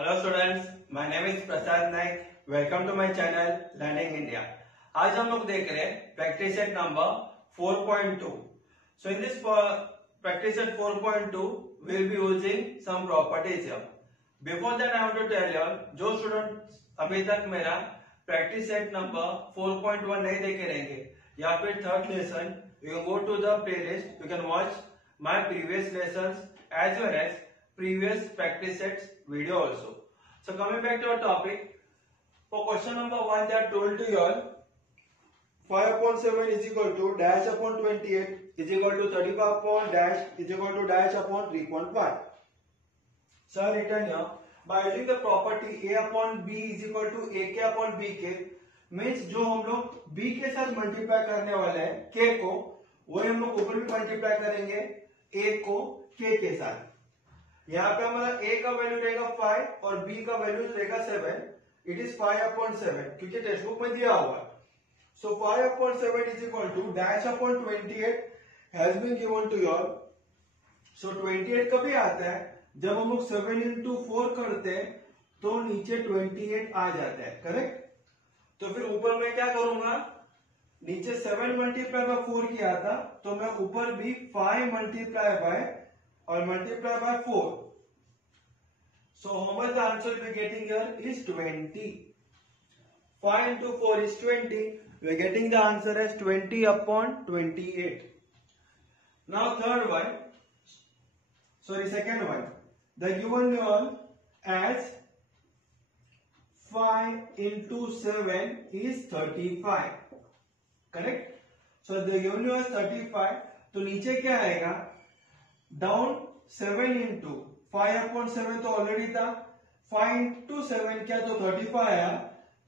Hello students, my name is Prasad Naik. Welcome to my channel learning India. आज हम लोग देख रहे हैं practice set number 4.2। So in this practice set 4.2 we'll be using some properties here. Before that I want to tell you, जो student अभी तक मेरा प्रैक्टिस सेट नंबर 4.1 नहीं देखे रहेंगे या फिर third lesson, you can go to the playlist, you can watch my previous lessons as well as previous practice sets video also. So coming back to our topic, for question number 1 they are told to you all 5 upon 7 is equal to dash upon 28 is equal to 35 upon dash is equal to dash upon 3.5. So I written here by using the property a upon b is equal to ak upon bk, means जो हम लोग b के साथ multiply करने वाले हैं k को, वही हम लोग ऊपर भी मल्टीप्लाई करेंगे a को k के साथ। यहाँ पे हमारा a का वैल्यू रहेगा 5 और b का वैल्यू रहेगा 7। इट इज 5 अपॉन 7 क्योंकि टेक्स्ट बुक में दिया हुआ है। So 5 upon 7 is equal to dash upon 28 has been given to your. So 28 कभी आता है जब हम लोग 7 इंटू 4 करते हैं तो नीचे 28 आ जाता है, करेक्ट। तो फिर ऊपर मैं क्या करूंगा, नीचे 7 मल्टीप्लाई बाय 4 किया था तो मैं ऊपर भी 5 मल्टीप्लाई बाय और multiply by 4. So how much the answer we are getting here is 20. 5 into 4 is 20. We are getting the answer as 20 upon 28. Now second one. The given one as 5 into 7 is 35. Correct? So the given one is 35. तो नीचे क्या आएगा, down 7 into 5 upon 7 तो already था, 5 into 7 क्या तो 35 आया।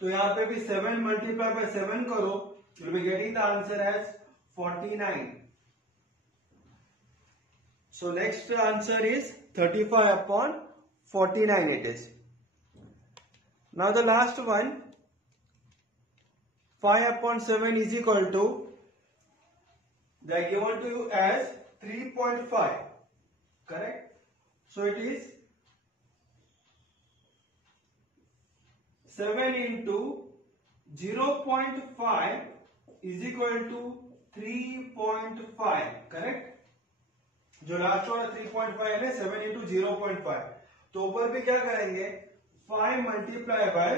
तो यहां पे भी 7 मल्टीप्लाई बाय 7 करो, you will be getting the answer as 49। So next answer is 35 upon 49 it is. Now the last one, 5 upon 7 is equal to they are given to you as 3.5, correct? So it is 7 into 0.5 is equal to 3.5, correct? जो last वाला 3.5 है ना, 7 into 0.5। तो ऊपर भी क्या करेंगे, 5 multiply bye,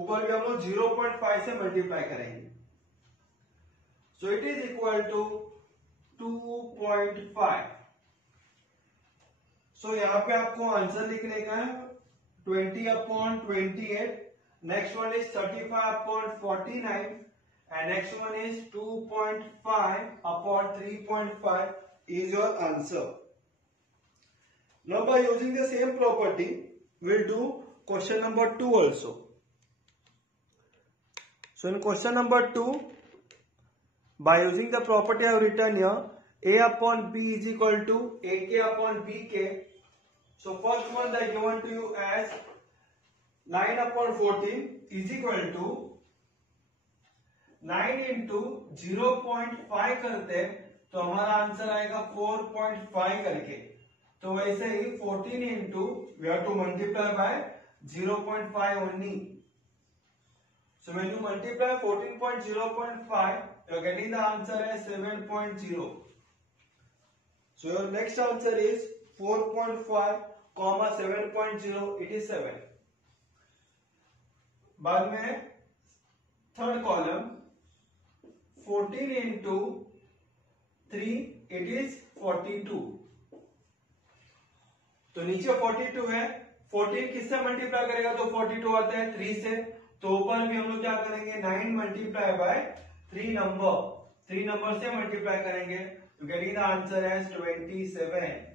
ऊपर भी हम लोग 0.5 से मल्टीप्लाई करेंगे। So it is equal to 2.5। So यहाँ पे आपको आंसर लिखने का है 20 upon 28, next one is 35 upon 49 and next one is 2.5 upon 3.5 is your answer. Now by using the same property we'll do question number 2 also. So in question number 2, by using the property I have written here, a upon b is equal to ak upon bk. So first one that given to you as 9 upon 14 is equal to 9 into 0.5 करते तो हमारा answer आएगा 4.5 करके। तो वैसे ही 14 into we have to multiply by 0.5 only. So when you multiply 14.0.5, you are getting the answer as 7.0. So your next answer is 4.5, 7.0, it is 7. बाद में third column 14 into 3 it is 42। तो नीचे 42 है, 14 किससे मल्टीप्लाई करेगा तो 42 आता है 3 से। तो ऊपर भी हम लोग क्या करेंगे, 9 मल्टीप्लाई बाय 3 नंबर से मल्टीप्लाई करेंगे, तो getting the answer as 27।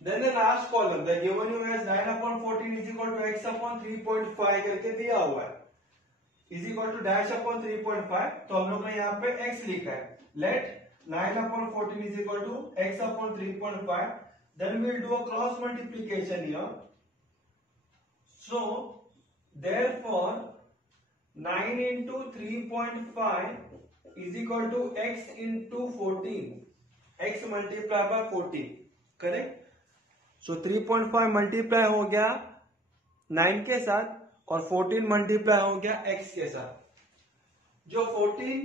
Then the last column, the given you as 9 upon 14 is equal to x upon 3.5 करके दिया हुआ है, is equal to dash upon 3.5। तो हम लोग ने यहाँ पे x लिखा है। Let 9 upon 14 is equal to x upon 3.5. Then we will do a cross multiplication here. So therefore 9 into 3.5 is equal to x into 14, x multiplied by 14, correct? So 3.5 multiply हो गया 9 के साथ और 14 मल्टीप्लाई हो गया x के साथ। जो 14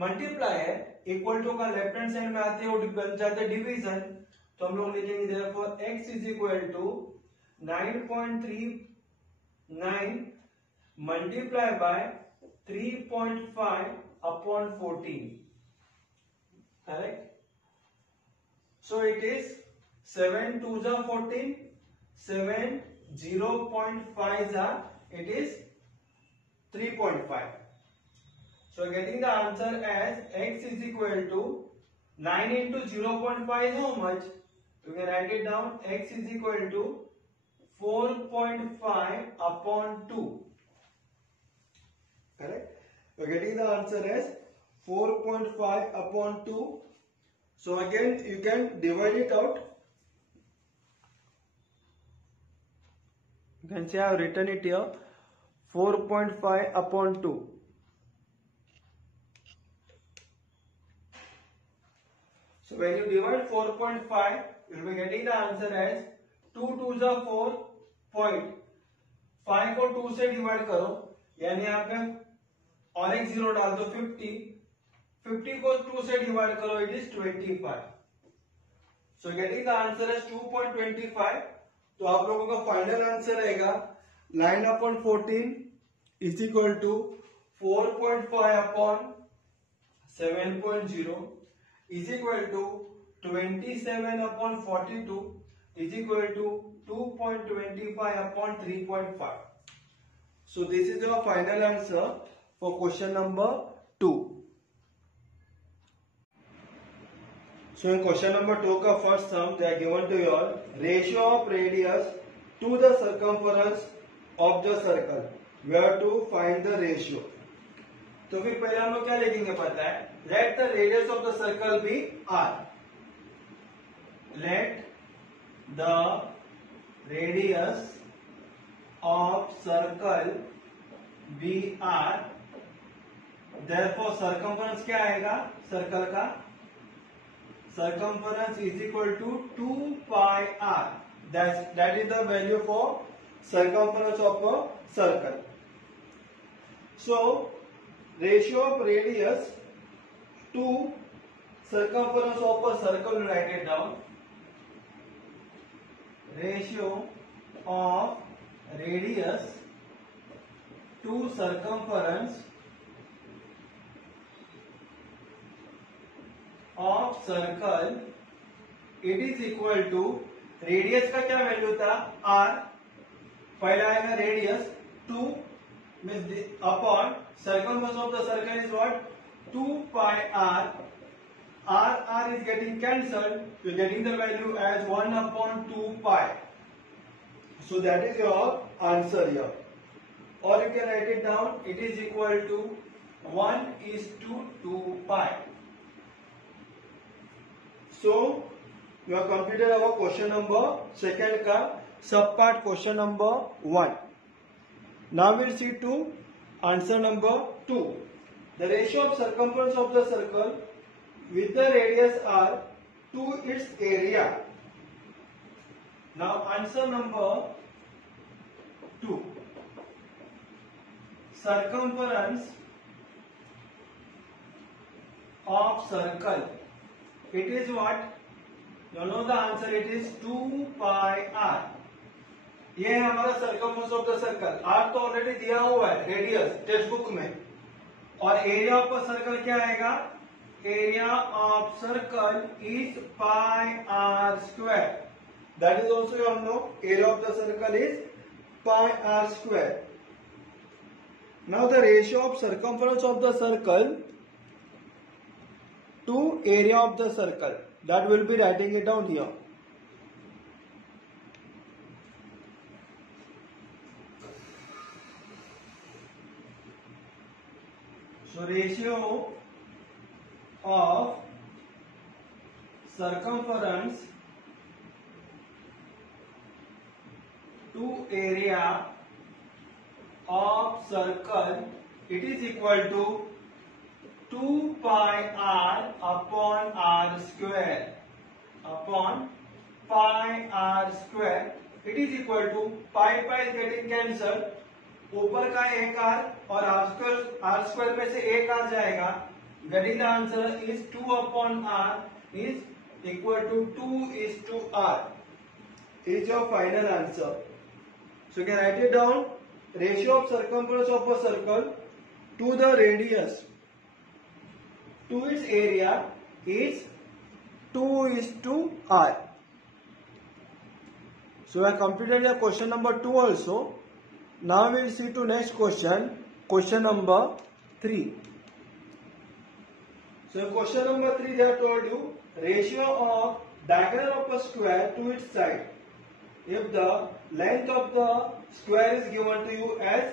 मल्टीप्लाई है इक्वल टू का लेफ्ट हैंड साइड में आते हैं वो बन जाता है डिवीजन, तो हम लोग लिखेंगे therefore x is equal to 9.39 multiply by 3.5 upon 14, correct. So it is 7 2 जा 14, 7 0.5 जा it is 3.5. So getting the answer as x is equal to 9 into 0.5 is how much? You can write it down. X is equal to 4.5 upon 2. Correct? So getting the answer as 4.5 upon 2. So again you can divide it out. You can see I have written it here, 4.5 upon 2. So when you divide 4.5, you will be getting the answer as 2 2 जा 4 point 5 को 2 से divide करो, यानी यहाँ पे और एक zero डाल दो 50, 50 को 2 से डिवाइड करो it is 25. So getting the answer as 2.25. तो आप लोगों का फाइनल आंसर रहेगा 9 upon 14 is equal to 4.5 upon 7.0 is equal to 27 upon 42 is equal to 2.25 upon 3.5. So this is your final answer for question number 2. So in question number 2 का first sum they are given to you all, ratio of radius to the circumference of the circle. We have to find the ratio. तो फिर पहले हम लोग क्या लिखेंगे पता है, let the radius of the circle be r. Let the radius of circle be r. Therefore circumference क्या आएगा सर्कल का, circumference is equal to 2 pi r. That is the value for circumference of a circle. So ratio of radius to circumference of a circle, write it down. Ratio of radius to circumference of circle, it is equal to, radius का क्या value था r, पहला आएगा radius 2 upon circumference of the circle is what 2 pi r. R is getting cancelled, you're getting the value as 1 upon 2 pi. So that is your answer here. Or you can write it down, it is equal to 1:2 pi. So you have completed our question number second ka sub part question number 1. Now we'll see to answer number 2. The ratio of circumference of the circle with the radius r to its area. Now answer number 2. Circumference of circle, it is what? You know the answer, it is 2 pi r. ये है हमारा circumference of the circle. r तो already दिया हुआ है radius text book में, और area of a circle क्या आएगा, area of circle is pi r square. That is also हम लोग area of the circle is pi r square. Now the ratio of circumference of the circle to area of the circle, that will be writing it down here. So ratio of circumference to area of circle, it is equal to 2 pi r upon r square upon pi r square, it is equal to pi pi getting cancel, ऊपर का एक are और are square में से एक r जाएगा, getting the answer is 2 upon r is equal to 2:r is your final answer. So you can write it down. Ratio of circumference of a circle to the radius to its area is 2:r. So we have completed your question number 2 also. Now we will see to next question, question number 3. So question number 3 they have told you ratio of diagonal of a square to its side. If the length of the square is given to you as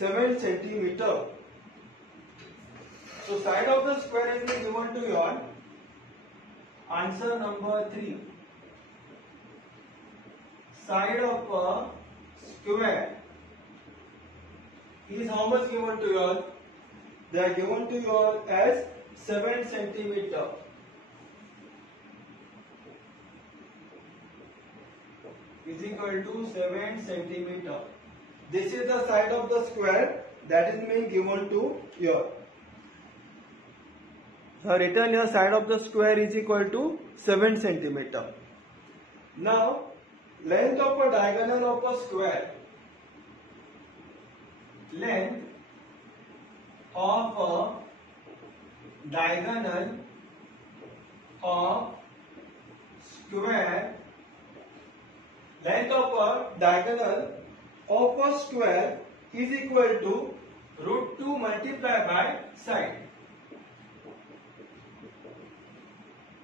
7 centimeter. So side of the square is given to you on answer number 3. Side of a square is how much given to you all? They are given to you all as 7 centimeter. Is equal to 7 centimeter. This is the side of the square that is being given to your. So written your side of the square is equal to 7 centimeter. Now length of a diagonal of a square. Length of a diagonal of square. Length of a diagonal of a square is equal to √2 multiplied by side.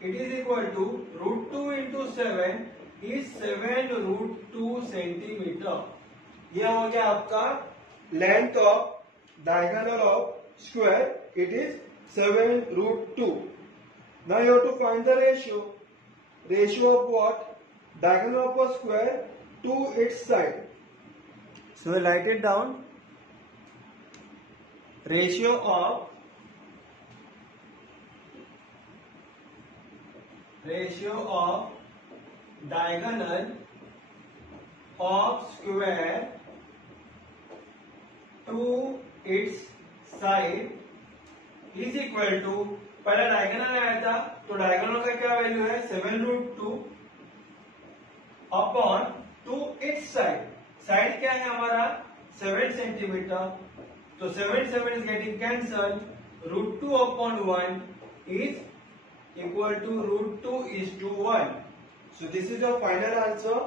It is equal to √2 into 7 is 7√2 centimeter. यह हो गया आपका length of diagonal of square. It is 7√2. Now you have to find the ratio. Ratio of what? Diagonal of a square to its side. So we'll write it down. Ratio of diagonal of square to its side is equal to, पहला diagonal आया था तो diagonal का क्या value है 7√2 upon two it's side. Side क्या है हमारा 7 सेंटीमीटर, तो 7 is getting cancelled. √2 upon 1 is equal to √2:1. So this is your final answer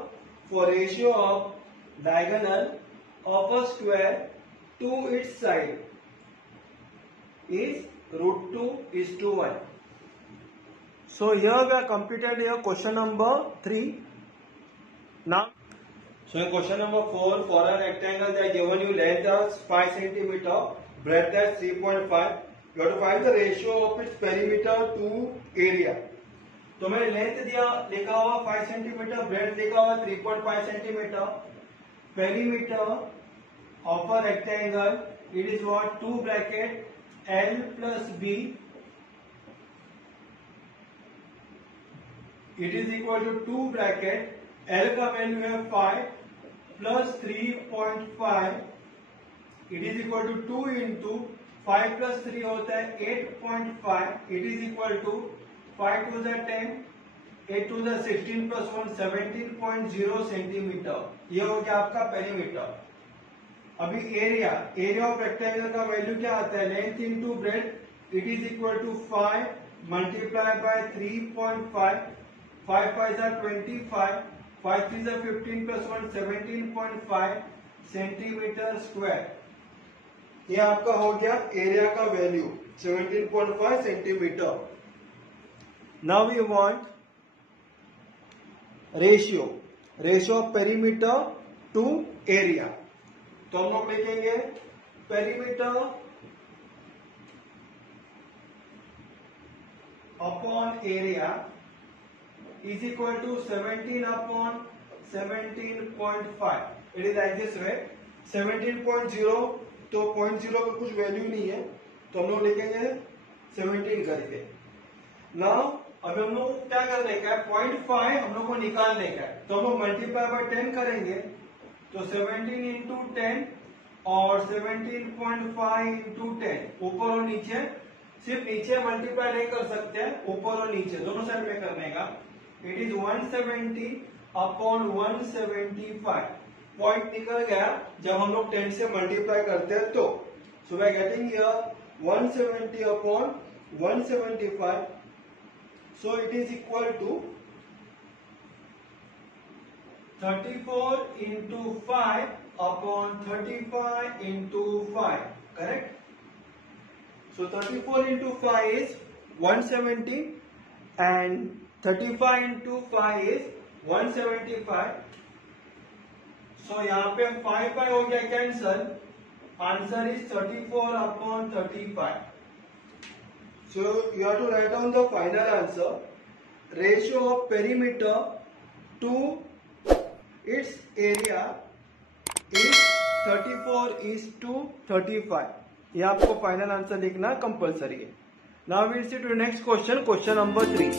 for ratio of diagonal of a square to its side is √2:1. So here we have completed your question number 3. Now, so in question number 4, for a rectangle they are given you length as 5 centimeter, breadth as 3.5. You have to find the ratio of its perimeter to area. तो मैंने length दिया, लिखा हुआ 5 centimetre, bread लिखा हुआ 3.5 centimetre. Perimeter of a rectangle it is what 2 bracket L plus B. It is equal to 2 bracket L का value है 5 plus 3.5. It is equal to 2 into 5 plus 3 होता है 8.5. It is equal to 5 to the 10, 8 to the 16 plus 1 17.0 centimetre. ये हो गया आपका perimeter. अभी area of rectangle का वैल्यू क्या आता है length into breadth. It is equal to 5 multiply by 3.5. 5 5 are 25. 5 3 are 15 plus 1 17.5 centimetre square. ये आपका हो गया एरिया का value 17.5 centimetre. Now we want ratio of perimeter to area. तो हम लोग लिखेंगे perimeter upon area is equal to 17 upon 17.5. It is like this way. 17.0 तो 0.0 का कुछ वैल्यू नहीं है तो हम लोग लिखेंगे 17 करके. Now अब हम लोग को क्या करने का है, 0.5 हम लोग को निकालने का है। तो हम लोग मल्टीप्लाई बाय 10 करेंगे, तो 17 इंटू 10 और 17.5 इंटू 10, ऊपर और नीचे, सिर्फ नीचे मल्टीप्लाई नहीं कर सकते हैं, ऊपर और नीचे दोनों साइड में करने का। इट इज 170 अपॉन 175, पॉइंट निकल गया जब हम लोग 10 से मल्टीप्लाई करते हैं तो। So we are getting here 170 upon 175, so it is equal to 34 into 5 upon 35 into 5, correct? So 34 into 5 is 170 and 35 into 5 is 175. So यहाँ पे 5 हो गया cancel, answer is 34 upon 35. So you have to write down the final answer. Ratio of perimeter to its area is 34:35. ये आपको final answer लिखना compulsory है। Now we'll see to next question, question number 3।